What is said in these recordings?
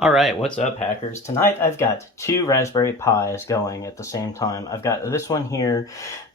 All right, what's up, hackers? Tonight I've got two Raspberry Pis going at the same time. I've got this one here.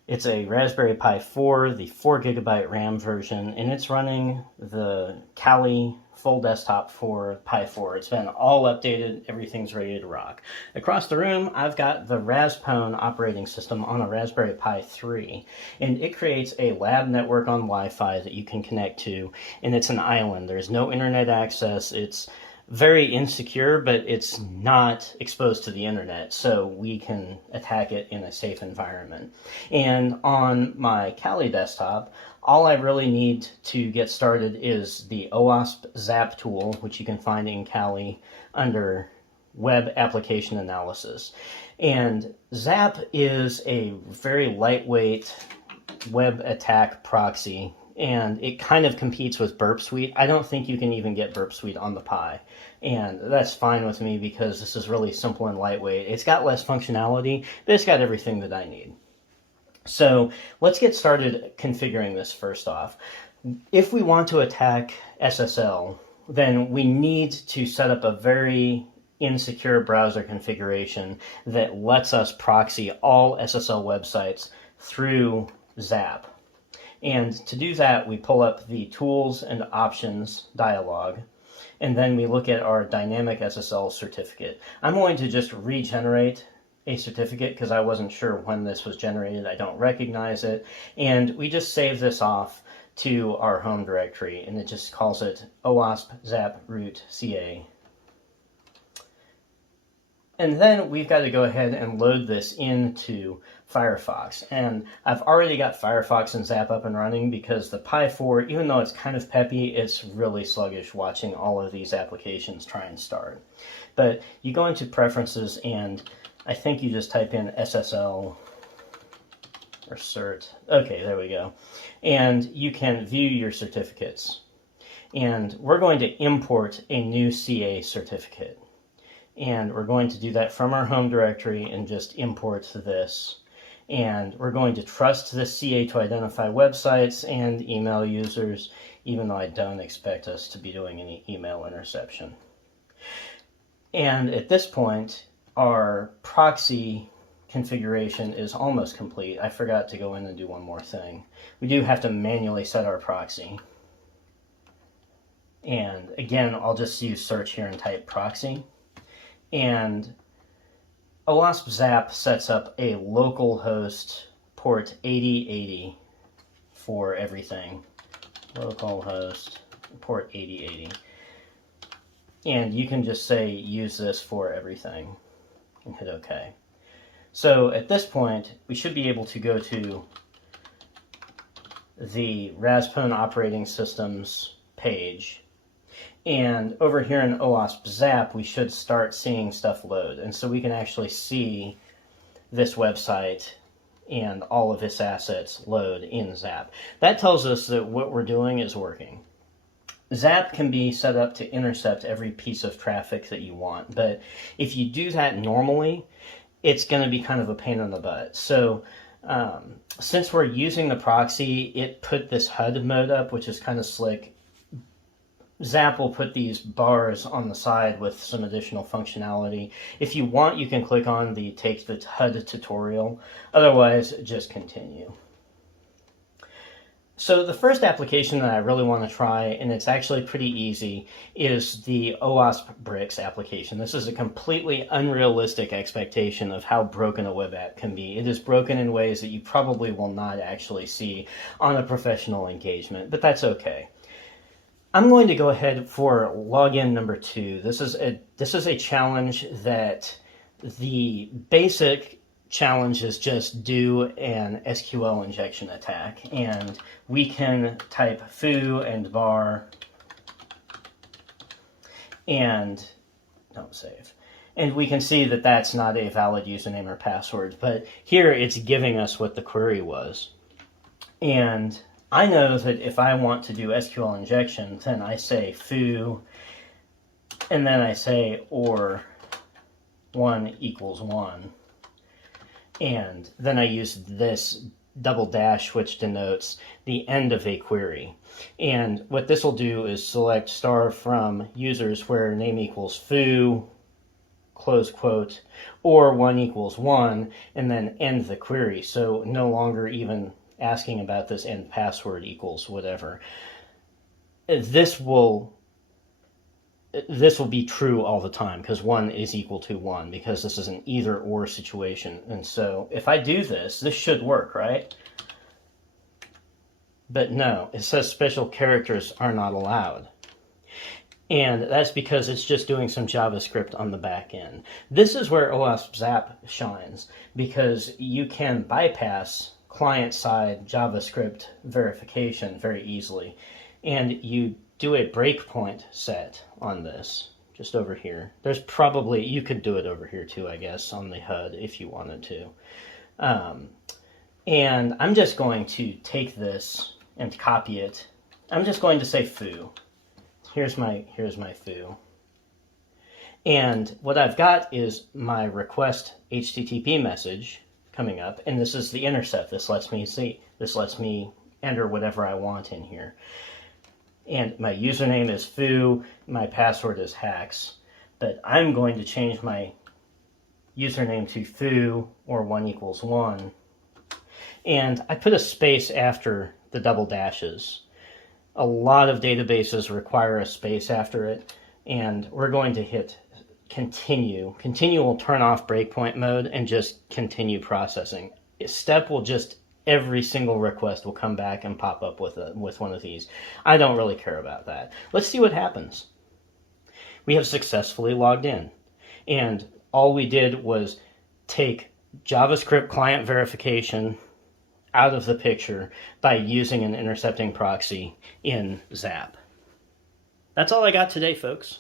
It's a Raspberry Pi 4, the 4GB RAM version, and it's running the Kali full desktop for Pi 4. It's been all updated, everything's ready to rock. Across the room, I've got the RasPwn operating system on a Raspberry Pi 3, and it creates a lab network on Wi-Fi that you can connect to, and it's an island. There's no internet access. It's very insecure, but it's not exposed to the internet, so we can attack it in a safe environment. And on my Kali desktop, all I really need to get started is the OWASP ZAP tool, which you can find in Kali under Web Application Analysis. And ZAP is a very lightweight web attack proxy, and it kind of competes with Burp Suite. I don't think you can even get Burp Suite on the Pi, and that's fine with me because this is really simple and lightweight. It's got less functionality, but it's got everything that I need. So let's get started configuring this first off. If we want to attack SSL, then we need to set up a very insecure browser configuration that lets us proxy all SSL websites through ZAP. And to do that, we pull up the Tools and Options dialog, and then we look at our Dynamic SSL certificate. I'm going to just regenerate a certificate because I wasn't sure when this was generated. I don't recognize it. And we just save this off to our home directory, and it just calls it OWASP ZAP root CA. And then we've got to go ahead and load this into Firefox. And I've already got Firefox and ZAP up and running because the Pi 4, even though it's kind of peppy, it's really sluggish watching all of these applications try and start. But you go into Preferences, and I think you just type in SSL or cert. Okay, there we go. And you can view your certificates. And we're going to import a new CA certificate. And we're going to do that from our home directory and just import this. And we're going to trust this CA to identify websites and email users, even though I don't expect us to be doing any email interception. And at this point, our proxy configuration is almost complete. I forgot to go in and do one more thing. We do have to manually set our proxy. And again, I'll just use search here and type proxy. And OWASP ZAP sets up a local host port 8080 for everything. Localhost port 8080. And you can just say use this for everything and hit OK. So at this point, we should be able to go to the RasPwn operating systems page. And over here in OWASP ZAP, we should start seeing stuff load. And so we can actually see this website and all of its assets load in ZAP. That tells us that what we're doing is working. ZAP can be set up to intercept every piece of traffic that you want. But if you do that normally, it's going to be kind of a pain in the butt. So since we're using the proxy, it put this HUD mode up, which is kind of slick. ZAP will put these bars on the side with some additional functionality. If you want, you can click on the Take the HUD tutorial. Otherwise, just continue. So the first application that I really want to try, and it's actually pretty easy, is the OWASP Bricks application. This is a completely unrealistic expectation of how broken a web app can be. It is broken in ways that you probably will not actually see on a professional engagement, but that's okay. I'm going to go ahead for login number 2. This is a challenge that the basic challenge is just do an SQL injection attack, and we can type foo and bar and don't save. And we can see that that's not a valid username or password, but here it's giving us what the query was. And I know that if I want to do SQL injection, then I say foo, and then I say or 1 equals 1. And then I use this double dash, which denotes the end of a query. And what this will do is select star from users where name equals foo, close quote, or 1 equals 1, and then end the query. So no longer even asking about this end password equals whatever. This will be true all the time because 1 is equal to 1 because this is an either or situation. And so if I do this, this should work, right? But no, it says special characters are not allowed. And that's because it's just doing some JavaScript on the back end. This is where OWASP ZAP shines, because you can bypass client-side JavaScript verification very easily. And you do a breakpoint set on this, just over here. There's probably, you could do it over here too, I guess, on the HUD if you wanted to. And I'm just going to take this and copy it. I'm just going to say foo. Here's my foo. And what I've got is my request HTTP message coming up, and this is the intercept. This lets me enter whatever I want in here. And my username is foo, my password is hacks, but I'm going to change my username to foo or 1 equals 1. And I put a space after the double dashes. A lot of databases require a space after it, and we're going to hit continue. Continue will turn off breakpoint mode and just continue processing. Step will just, every single request will come back and pop up with one of these. I don't really care about that. Let's see what happens. We have successfully logged in, and all we did was take JavaScript client verification out of the picture by using an intercepting proxy in ZAP. That's all I got today, folks.